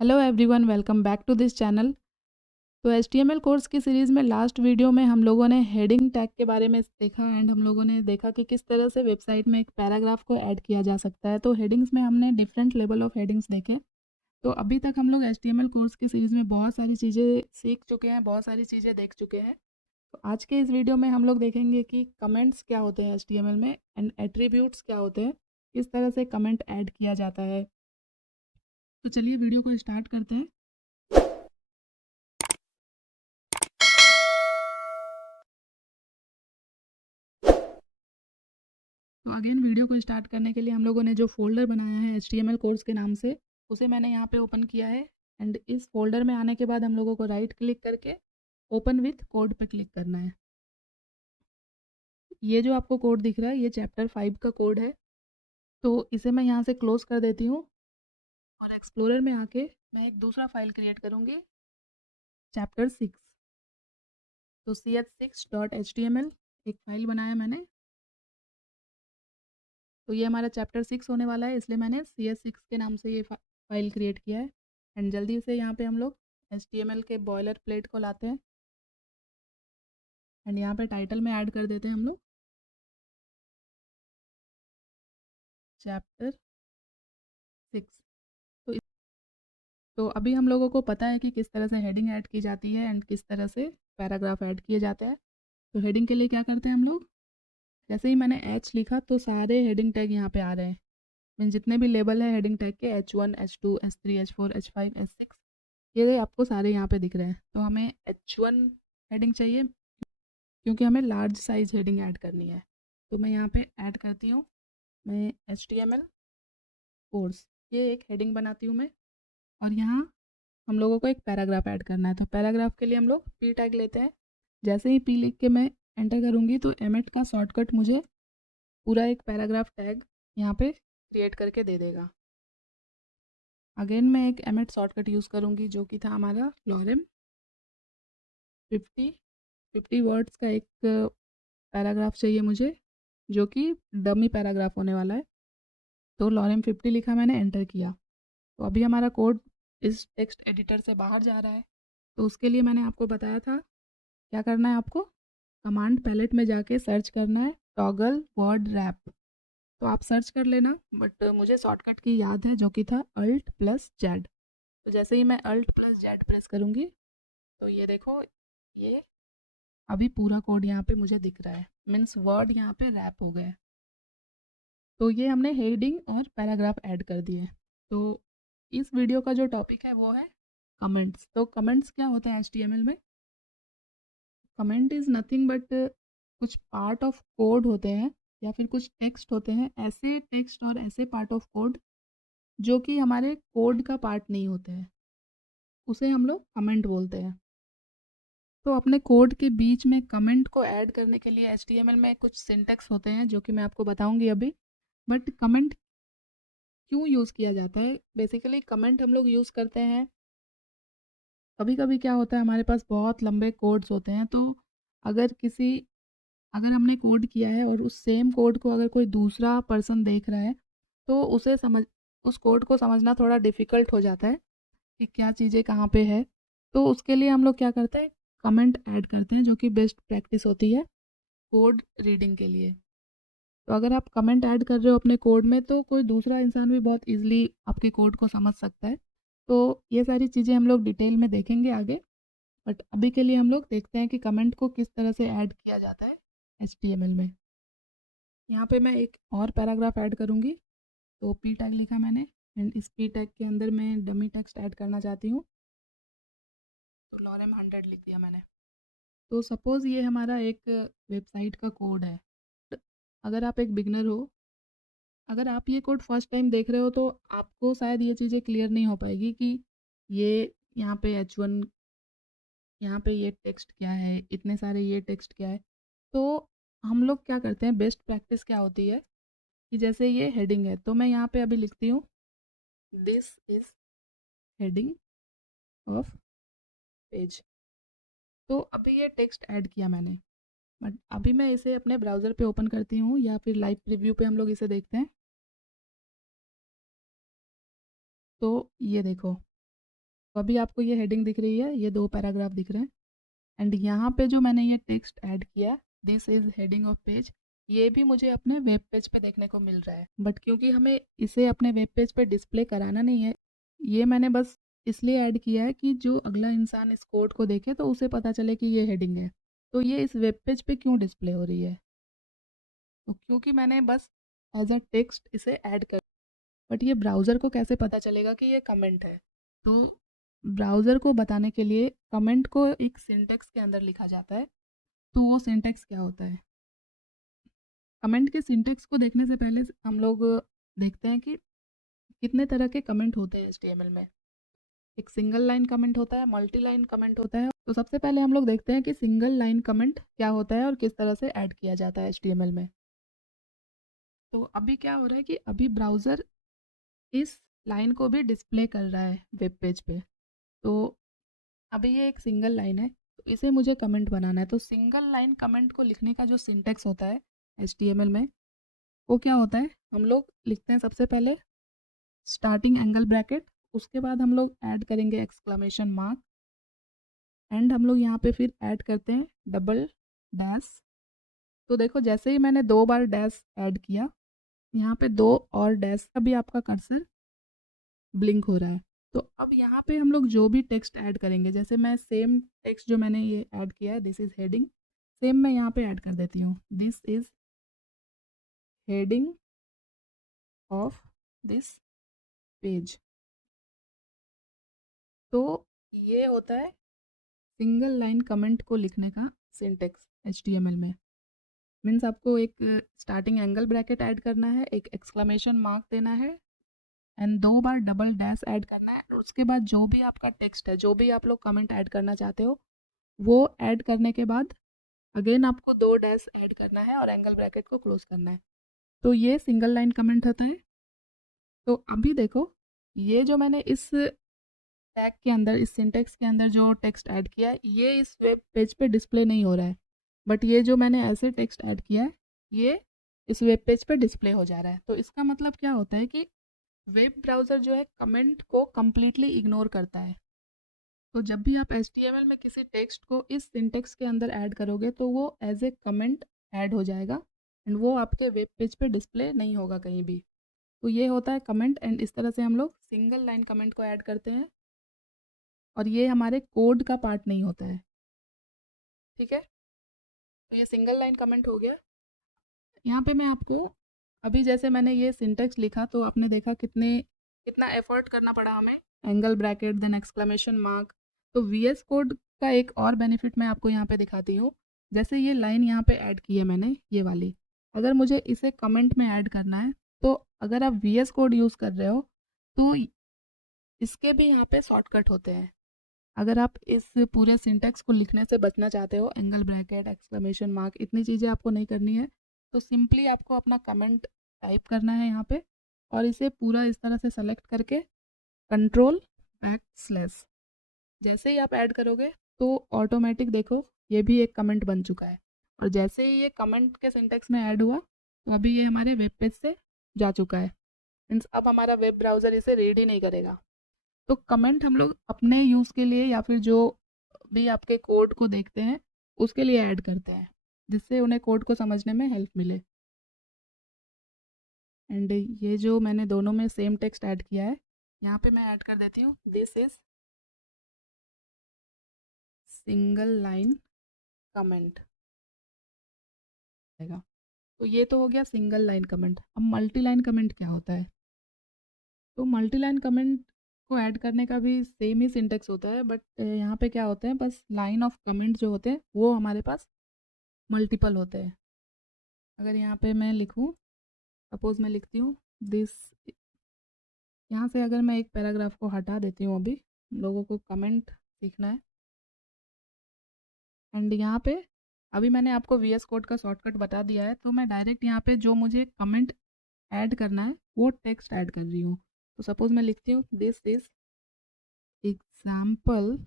Hello everyone, welcome back to this channel. तो HTML course की series में last video में हम लोगों ने हेडिंग टैग के बारे में देखा एंड हम लोगों ने देखा कि किस तरह से वेबसाइट में एक पैराग्राफ को ऐड किया जा सकता है। तो हेडिंग्स में हमने डिफरेंट लेवल ऑफ हेडिंग्स देखे। तो अभी तक हम लोग HTML कोर्स की सीरीज़ में बहुत सारी चीज़ें सीख चुके हैं, बहुत सारी चीज़ें देख चुके हैं। तो आज के इस वीडियो में हम लोग देखेंगे कि कमेंट्स क्या होते हैं HTML में एंड एट्रीब्यूट्स क्या होते हैं, किस तरह से कमेंट ऐड किया जाता है। तो चलिए वीडियो को स्टार्ट करते हैं। तो अगेन वीडियो को स्टार्ट करने के लिए हम लोगों ने जो फोल्डर बनाया है HTML कोर्स के नाम से, उसे मैंने यहाँ पे ओपन किया है। एंड इस फोल्डर में आने के बाद हम लोगों को राइट क्लिक करके ओपन विथ कोड पे क्लिक करना है। ये जो आपको कोड दिख रहा है ये चैप्टर 5 का कोड है। तो इसे मैं यहाँ से क्लोज कर देती हूँ और एक्सप्लोरर में आके मैं एक दूसरा फाइल क्रिएट करूँगी, चैप्टर 6। तो ch6.html एक फाइल बनाया मैंने। तो ये हमारा चैप्टर 6 होने वाला है, इसलिए मैंने cs6 के नाम से ये फाइल क्रिएट किया है। एंड जल्दी से यहाँ पे हम लोग HTML के बॉयलर प्लेट को लाते हैं एंड यहाँ पे टाइटल में ऐड कर देते हैं हम लोग चैप्टर 6। तो तो अभी हम लोगों को पता है कि किस तरह से हेडिंग ऐड की जाती है एंड किस तरह से पैराग्राफ ऐड किए जाते हैं। तो हेडिंग के लिए क्या करते हैं हम लोग, जैसे ही मैंने H लिखा तो सारे हेडिंग टैग यहाँ पे आ रहे हैं। मीन जितने भी लेबल है हेडिंग टैग के H1, H2, H3, H4, H5, H6, ये आपको सारे यहाँ पे दिख रहे हैं। तो हमें H1 हेडिंग चाहिए क्योंकि हमें लार्ज साइज हेडिंग ऐड करनी है। तो मैं यहाँ पे ऐड करती हूँ, मैं HTML कोर्स, ये एक हेडिंग बनाती हूँ मैं। और यहाँ हम लोगों को एक पैराग्राफ ऐड करना है। तो पैराग्राफ के लिए हम लोग P टैग लेते हैं। जैसे ही P लिख के मैं एंटर करूँगी तो एमेट का शॉर्टकट मुझे पूरा एक पैराग्राफ टैग यहाँ पे क्रिएट करके दे देगा। अगेन मैं एक एमेट शॉर्टकट यूज़ करूँगी जो कि था हमारा लॉरेम। 50 वर्ड्स का एक पैराग्राफ चाहिए मुझे, जो कि डमी पैराग्राफ होने वाला है। तो लॉरेम 50 लिखा मैंने, एंटर किया। तो अभी हमारा कोड इस टेक्स्ट एडिटर से बाहर जा रहा है। तो उसके लिए मैंने आपको बताया था क्या करना है, आपको कमांड पैलेट में जाके सर्च करना है टॉगल वर्ड रैप। तो आप सर्च कर लेना, बट मुझे शॉर्टकट की याद है जो कि था Alt+Z। तो जैसे ही मैं Alt+Z प्रेस करूँगी तो ये देखो, ये अभी पूरा कोड यहाँ पे मुझे दिख रहा है, मीन्स वर्ड यहाँ पे रैप हो गए। तो ये हमने हेडिंग और पैराग्राफ ऐड कर दिए। तो इस वीडियो का जो टॉपिक है वो है कमेंट्स। तो कमेंट्स क्या होता है HTML में? कमेंट इज़ नथिंग बट कुछ पार्ट ऑफ कोड होते हैं या फिर कुछ टेक्स्ट होते हैं, ऐसे टेक्स्ट और ऐसे पार्ट ऑफ कोड जो कि हमारे कोड का पार्ट नहीं होते हैं, उसे हम लोग कमेंट बोलते हैं। तो अपने कोड के बीच में कमेंट को ऐड करने के लिए HTML में कुछ सिंटेक्स होते हैं जो कि मैं आपको बताऊंगी अभी। बट कमेंट क्यों यूज़ किया जाता है? बेसिकली कमेंट हम लोग यूज़ करते हैं, कभी कभी क्या होता है हमारे पास बहुत लंबे कोड्स होते हैं। तो अगर अगर हमने कोड किया है और उस सेम कोड को अगर कोई दूसरा पर्सन देख रहा है तो उस कोड को समझना थोड़ा डिफ़िकल्ट हो जाता है कि क्या चीज़ें कहाँ पे है। तो उसके लिए हम लोग क्या करते हैं, कमेंट ऐड करते हैं, जो कि बेस्ट प्रैक्टिस होती है कोड रीडिंग के लिए। तो अगर आप कमेंट ऐड कर रहे हो अपने कोड में तो कोई दूसरा इंसान भी बहुत ईजिली आपके कोड को समझ सकता है। तो ये सारी चीज़ें हम लोग डिटेल में देखेंगे आगे। बट अभी के लिए हम लोग देखते हैं कि कमेंट को किस तरह से ऐड किया जाता है HTML में। यहाँ पे मैं एक और पैराग्राफ ऐड करूँगी। तो P टैग लिखा मैंने एंड इस P टैग के अंदर मैं डमी टेक्स्ट ऐड करना चाहती हूँ। तो लॉरेम 100 लिख दिया मैंने। तो सपोज़ ये हमारा एक वेबसाइट का कोड है। अगर आप एक बिगनर हो, अगर आप ये कोड फर्स्ट टाइम देख रहे हो तो आपको शायद ये चीज़ें क्लियर नहीं हो पाएगी कि ये यहाँ पे H1, यहाँ पे ये टेक्स्ट क्या है, इतने सारे ये टेक्स्ट क्या है। तो हम लोग क्या करते हैं, बेस्ट प्रैक्टिस क्या होती है कि जैसे ये हेडिंग है तो मैं यहाँ पे अभी लिखती हूँ this is heading of page. तो अभी ये टेक्स्ट ऐड किया मैंने, बट अभी मैं इसे अपने ब्राउज़र पे ओपन करती हूँ या फिर लाइव प्रीव्यू पे हम लोग इसे देखते हैं। तो ये देखो, तो अभी आपको ये हेडिंग दिख रही है, ये 2 पैराग्राफ दिख रहे हैं एंड यहाँ पे जो मैंने ये टेक्स्ट ऐड किया, this is heading of page, ये भी मुझे अपने वेब पेज पे देखने को मिल रहा है। बट क्योंकि हमें इसे अपने वेब पेज पे डिस्प्ले कराना नहीं है, ये मैंने बस इसलिए ऐड किया है कि जो अगला इंसान इस कोड को देखे तो उसे पता चले कि ये हेडिंग है। तो ये इस वेब पेज पे क्यों डिस्प्ले हो रही है? तो क्योंकि मैंने बस एज अ टेक्स्ट इसे ऐड कर, बट ये ब्राउज़र को कैसे पता चलेगा कि ये कमेंट है? तो ब्राउज़र को बताने के लिए कमेंट को एक सिंटेक्स के अंदर लिखा जाता है। तो वो सिंटेक्स क्या होता है? कमेंट के सिंटेक्स को देखने से पहले हम लोग देखते हैं कि कितने तरह के कमेंट होते हैं एचटीएमएल में। एक सिंगल लाइन कमेंट होता है, मल्टी लाइन कमेंट होता है। तो सबसे पहले हम लोग देखते हैं कि सिंगल लाइन कमेंट क्या होता है और किस तरह से ऐड किया जाता है एचटीएमएल में। तो अभी क्या हो रहा है कि अभी ब्राउज़र इस लाइन को भी डिस्प्ले कर रहा है वेब पेज पे। तो अभी ये एक सिंगल लाइन है, तो इसे मुझे कमेंट बनाना है। तो सिंगल लाइन कमेंट को लिखने का जो सिंटेक्स होता है एचटीएमएल में, वो क्या होता है? हम लोग लिखते हैं सबसे पहले स्टार्टिंग एंगल ब्रैकेट, उसके बाद हम लोग ऐड करेंगे एक्सक्लेमेशन मार्क एंड हम लोग यहाँ पे फिर ऐड करते हैं डबल डैश। तो देखो जैसे ही मैंने 2 बार डैश ऐड किया, यहाँ पे 2 और डैश का भी आपका कर्सर ब्लिंक हो रहा है। तो अब यहाँ पे हम लोग जो भी टेक्स्ट ऐड करेंगे, जैसे मैं सेम टेक्स्ट जो मैंने ये ऐड किया है, दिस इज़ हेडिंग, सेम मैं यहाँ पे ऐड कर देती हूँ, this is heading of this page. तो ये होता है सिंगल लाइन कमेंट को लिखने का सिंटेक्स एचटीएमएल में। मीन्स आपको एक स्टार्टिंग एंगल ब्रैकेट ऐड करना है, एक एक्सक्लेमेशन मार्क देना है and 2 bar double dash add करना है। और उसके बाद जो भी आपका टेक्स्ट है, जो भी आप लोग कमेंट ऐड करना चाहते हो, वो ऐड करने के बाद अगेन आपको 2 डैश ऐड करना है और एंगल ब्रैकेट को क्लोज करना है। तो ये सिंगल लाइन कमेंट होता है। तो अभी देखो, ये जो मैंने इस टैग के अंदर, इस सिंटेक्स के अंदर जो टेक्स्ट ऐड किया है, ये इस वेब पेज पे डिस्प्ले नहीं हो रहा है। बट ये जो मैंने ऐसे टेक्स्ट ऐड किया है, ये इस वेब पेज पे डिस्प्ले हो जा रहा है। तो इसका मतलब क्या होता है कि वेब ब्राउज़र जो है कमेंट को कम्प्लीटली इग्नोर करता है। तो जब भी आप HTML में किसी टेक्स्ट को इस सिंटेक्स के अंदर ऐड करोगे, तो वो एज ए कमेंट ऐड हो जाएगा एंड वो आपके वेब पेज पे डिस्प्ले नहीं होगा कहीं भी। तो ये होता है कमेंट एंड इस तरह से हम लोग सिंगल लाइन कमेंट को ऐड करते हैं और ये हमारे कोड का पार्ट नहीं होता है। ठीक है, तो ये सिंगल लाइन कमेंट हो गया। यहाँ पे मैं आपको, अभी जैसे मैंने ये सिंटेक्स लिखा तो आपने देखा कितना एफर्ट करना पड़ा हमें, angle bracket then exclamation mark. तो VS कोड का एक और बेनिफिट मैं आपको यहाँ पे दिखाती हूँ। जैसे ये लाइन यहाँ पे ऐड की है मैंने, ये वाली, अगर मुझे इसे कमेंट में ऐड करना है, तो अगर आप VS कोड यूज़ कर रहे हो तो इसके भी यहाँ पे शॉर्टकट होते हैं। अगर आप इस पूरे सिंटेक्स को लिखने से बचना चाहते हो, एंगल ब्रैकेट एक्सक्लेमेशन मार्क, इतनी चीज़ें आपको नहीं करनी है, तो सिंपली आपको अपना कमेंट टाइप करना है यहाँ पे और इसे पूरा इस तरह से सेलेक्ट करके कंट्रोल बैक स्लैश, जैसे ही आप ऐड करोगे तो ऑटोमेटिक देखो ये भी एक कमेंट बन चुका है। और जैसे ही ये कमेंट के सिंटेक्स में ऐड हुआ, तो अभी ये हमारे वेब पेज से जा चुका है। मीन्स अब हमारा वेब ब्राउज़र इसे रीड ही नहीं करेगा। तो कमेंट हम लोग अपने यूज़ के लिए या फिर जो भी आपके कोड को देखते हैं उसके लिए ऐड करते हैं, जिससे उन्हें कोड को समझने में हेल्प मिले। एंड ये जो मैंने दोनों में सेम टेक्स्ट ऐड किया है, यहाँ पे मैं ऐड कर देती हूँ, this is single line comment. तो ये तो हो गया सिंगल लाइन कमेंट। अब मल्टी लाइन कमेंट क्या होता है? तो मल्टी लाइन कमेंट को ऐड करने का भी सेम ही सिंटेक्स होता है, बट यहाँ पे क्या होता है, बस लाइन ऑफ कमेंट जो होते हैं वो हमारे पास मल्टीपल होते हैं। अगर यहाँ पे मैं लिखूँ, सपोज मैं लिखती हूँ दिस, यहाँ से अगर मैं एक पैराग्राफ को हटा देती हूँ, अभी लोगों को कमेंट सीखना है एंड यहाँ पे अभी मैंने आपको VS कोड का शॉर्टकट बता दिया है, तो मैं डायरेक्ट यहाँ पे जो मुझे कमेंट ऐड करना है वो टेक्स्ट ऐड कर रही हूँ। तो सपोज मैं लिखती हूँ दिस इज एग्जाम्पल,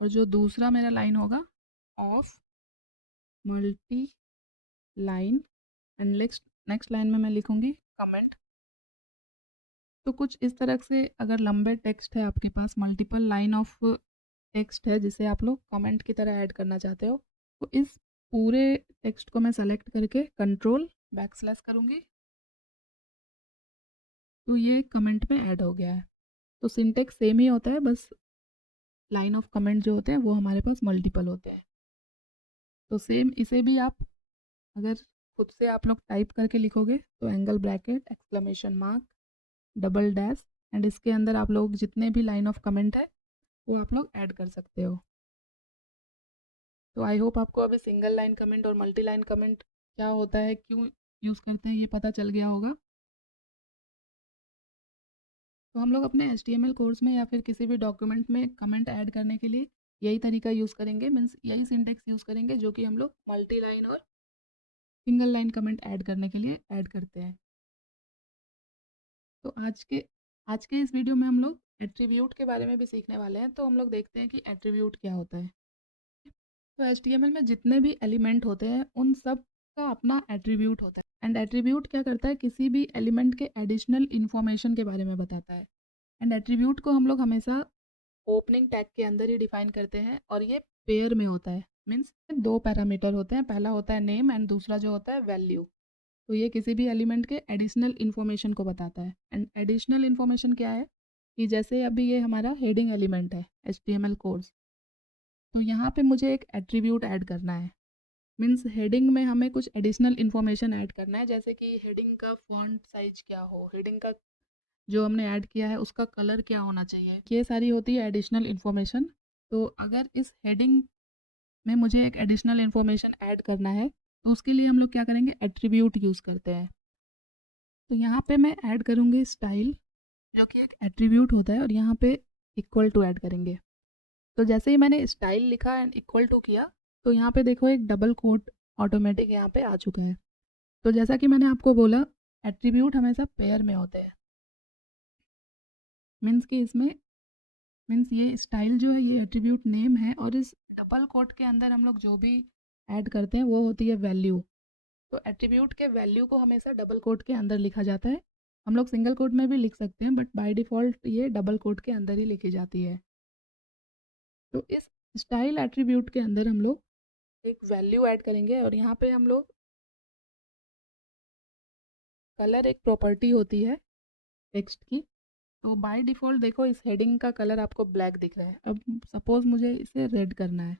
और जो दूसरा मेरा लाइन होगा of multi line and next next line में मैं लिखूँगी कमेंट तो कुछ इस तरह से अगर लंबे टेक्स्ट है आपके पास, मल्टीपल लाइन ऑफ टेक्स्ट है जिसे आप लोग कमेंट की तरह ऐड करना चाहते हो, तो इस पूरे टेक्स्ट को मैं सेलेक्ट करके कंट्रोल बैकस्लैश करूँगी, तो ये कमेंट में ऐड हो गया है। तो सिंटेक्स सेम ही होता है, बस लाइन ऑफ कमेंट जो होते हैं वो हमारे पास मल्टीपल होते हैं। तो सेम इसे भी आप अगर खुद से आप लोग टाइप करके लिखोगे तो angle bracket, exclamation mark, double dash, and इसके अंदर आप लोग जितने भी लाइन ऑफ कमेंट है वो आप लोग ऐड कर सकते हो। तो आई होप आपको अभी सिंगल लाइन कमेंट और मल्टी लाइन कमेंट क्या होता है, क्यों यूज़ करते हैं, ये पता चल गया होगा। तो हम लोग अपने HTML कोर्स में या फिर किसी भी डॉक्यूमेंट में कमेंट ऐड करने के लिए यही तरीका यूज़ करेंगे, मीन्स यही सिंटेक्स यूज़ करेंगे जो कि हम लोग मल्टी लाइन और सिंगल लाइन कमेंट ऐड करने के लिए ऐड करते हैं। तो आज के इस वीडियो में हम लोग एट्रीब्यूट के बारे में भी सीखने वाले हैं। तो हम लोग देखते हैं कि एट्रीब्यूट क्या होता है। तो HTML में जितने भी एलिमेंट होते हैं उन सब का अपना एट्रीब्यूट होता है। एंड एट्रीब्यूट क्या करता है, किसी भी एलिमेंट के एडिशनल इन्फॉर्मेशन के बारे में बताता है। एंड एट्रीब्यूट को हम लोग हमेशा ओपनिंग टैग के अंदर ही डिफाइन करते हैं और ये पेयर में होता है, मीन्स दो पैरामीटर होते हैं, पहला होता है नेम एंड दूसरा जो होता है वैल्यू। तो ये किसी भी एलिमेंट के एडिशनल इन्फॉर्मेशन को बताता है। एंड एडिशनल इन्फॉर्मेशन क्या है कि जैसे अभी ये हमारा हेडिंग एलिमेंट है HTML कोर्स, तो यहाँ पे मुझे एक एट्रीब्यूट ऐड करना है, मीन्स हेडिंग में हमें कुछ एडिशनल इन्फॉर्मेशन ऐड करना है, जैसे कि हेडिंग का फॉन्ट साइज क्या हो, हेडिंग का जो हमने ऐड किया है उसका कलर क्या होना चाहिए, ये सारी होती है एडिशनल इन्फॉर्मेशन। तो अगर इस हेडिंग में मुझे एक एडिशनल इन्फॉर्मेशन ऐड करना है तो उसके लिए हम लोग क्या करेंगे, एट्रीब्यूट यूज़ करते हैं। तो यहाँ पे मैं ऐड करूँगी स्टाइल, जो कि एक एट्रीब्यूट होता है, और यहाँ पे इक्वल टू ऐड करेंगे। तो जैसे ही मैंने स्टाइल लिखा एंड इक्वल टू किया तो यहाँ पे देखो एक डबल कोट ऑटोमेटिक यहाँ पे आ चुका है। तो जैसा कि मैंने आपको बोला, एट्रीब्यूट हमेशा पेयर में होते हैं, मीन्स कि इसमें मीन्स ये स्टाइल जो है ये एट्रीब्यूट नेम है, और इस डबल कोट के अंदर हम लोग जो भी ऐड करते हैं वो होती है वैल्यू। तो एट्रीब्यूट के वैल्यू को हमेशा डबल कोट के अंदर लिखा जाता है। हम लोग सिंगल कोट में भी लिख सकते हैं, बट बाय डिफ़ॉल्ट ये डबल कोट के अंदर ही लिखी जाती है। तो इस स्टाइल एट्रीब्यूट के अंदर हम लोग एक वैल्यू ऐड करेंगे, और यहाँ पे हम लोग कलर एक प्रॉपर्टी होती है टेक्स्ट की। तो बाय डिफ़ॉल्ट देखो इस हेडिंग का कलर आपको ब्लैक दिख रहा है। अब सपोज़ मुझे इसे रेड करना है,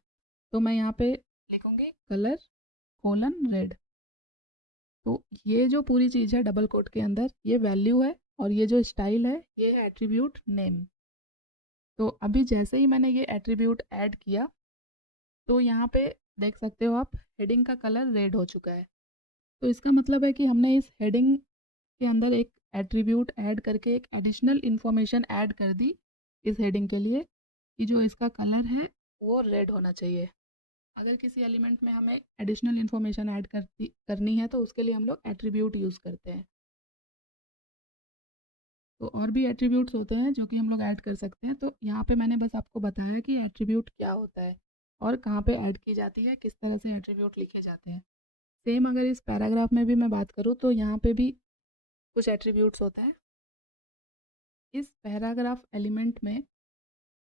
तो मैं यहाँ पे लिखूँगी कलर कोलन रेड। तो ये जो पूरी चीज़ है डबल कोट के अंदर, ये वैल्यू है, और ये जो स्टाइल है ये है एट्रीब्यूट नेम। तो अभी जैसे ही मैंने ये एट्रीब्यूट ऐड किया तो यहाँ पे देख सकते हो आप, हेडिंग का कलर रेड हो चुका है। तो इसका मतलब है कि हमने इस हेडिंग के अंदर एक एट्रीब्यूट ऐड करके एक एडिशनल इन्फॉर्मेशन ऐड कर दी इस हेडिंग के लिए, कि जो इसका कलर है वो रेड होना चाहिए। अगर किसी एलिमेंट में हमें एडिशनल इन्फॉर्मेशन ऐड करनी है तो उसके लिए हम लोग एट्रीब्यूट यूज़ करते हैं। तो और भी एट्रीब्यूट्स होते हैं जो कि हम लोग ऐड कर सकते हैं। तो यहाँ पे मैंने बस आपको बताया कि एट्रीब्यूट क्या होता है और कहाँ पे ऐड की जाती है, किस तरह से एट्रीब्यूट लिखे जाते हैं। सेम अगर इस पैराग्राफ में भी मैं बात करूँ तो यहाँ पे भी कुछ एट्रीब्यूट्स होते हैं। इस पैराग्राफ एलिमेंट में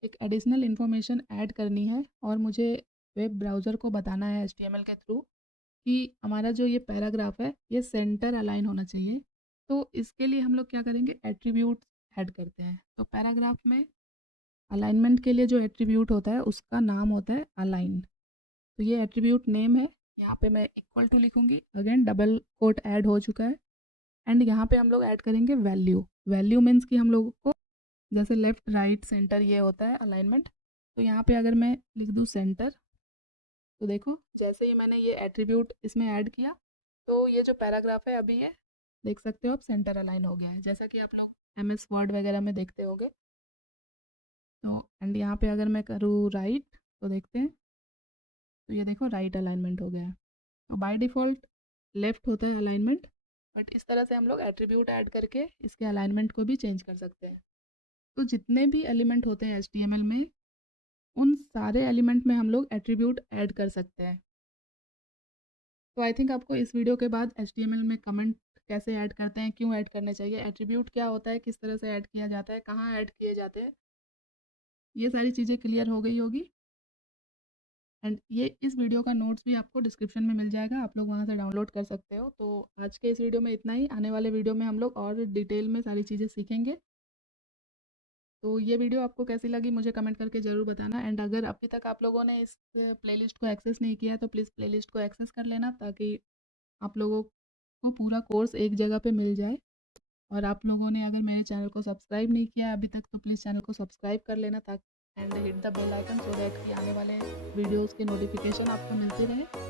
एक एडिशनल इन्फॉर्मेशन ऐड करनी है, और मुझे वेब ब्राउज़र को बताना है HTML के थ्रू कि हमारा जो ये पैराग्राफ है ये सेंटर अलाइन होना चाहिए। तो इसके लिए हम लोग क्या करेंगे, एट्रीब्यूट ऐड करते हैं। तो पैराग्राफ में अलाइनमेंट के लिए जो एट्रीब्यूट होता है उसका नाम होता है अलाइन। तो ये एट्रीब्यूट नेम है, यहाँ पे मैं इक्वल टू लिखूँगी, अगेन डबल कोट ऐड हो चुका है। एंड यहाँ पे हम लोग ऐड करेंगे वैल्यू। वैल्यू मीन्स कि हम लोगों को जैसे लेफ़्ट राइट सेंटर ये होता है अलाइनमेंट, तो यहाँ पे अगर मैं लिख दूँ सेंटर, तो देखो जैसे ही मैंने ये एट्रीब्यूट इसमें ऐड किया तो ये जो पैराग्राफ है अभी ये देख सकते हो आप सेंटर अलाइन हो गया है, जैसा कि आप लोग MS वर्ड वगैरह में देखते होगे। तो एंड यहाँ पे अगर मैं करूँ राइट तो देखते हैं, तो ये देखो राइट अलाइनमेंट हो गया है। तो बाय डिफ़ॉल्ट लेफ़्ट होता है अलाइनमेंट, बट इस तरह से हम लोग एट्रीब्यूट ऐड करके इसके अलाइनमेंट को भी चेंज कर सकते हैं। तो जितने भी एलिमेंट होते हैं HTML में, उन सारे एलिमेंट में हम लोग एट्रीब्यूट ऐड कर सकते हैं। तो आई थिंक आपको इस वीडियो के बाद HTML में कमेंट कैसे ऐड करते हैं, क्यों ऐड करने चाहिए, एट्रीब्यूट क्या होता है, किस तरह से ऐड किया जाता है, कहाँ ऐड किए जाते हैं, ये सारी चीज़ें क्लियर हो गई होगी। एंड ये इस वीडियो का नोट्स भी आपको डिस्क्रिप्शन में मिल जाएगा, आप लोग वहाँ से डाउनलोड कर सकते हो। तो आज के इस वीडियो में इतना ही, आने वाले वीडियो में हम लोग और डिटेल में सारी चीज़ें सीखेंगे। तो ये वीडियो आपको कैसी लगी मुझे कमेंट करके ज़रूर बताना। एंड अगर अभी तक आप लोगों ने इस प्लेलिस्ट को एक्सेस नहीं किया है तो प्लीज़ प्लेलिस्ट को एक्सेस कर लेना, ताकि आप लोगों को पूरा कोर्स एक जगह पे मिल जाए। और आप लोगों ने अगर मेरे चैनल को सब्सक्राइब नहीं किया है अभी तक तो प्लीज़ चैनल को सब्सक्राइब कर लेना, ताकि and hit the bell icon so that कि आने वाले वीडियोज़ के नोटिफिकेशन आपको मिलते रहे।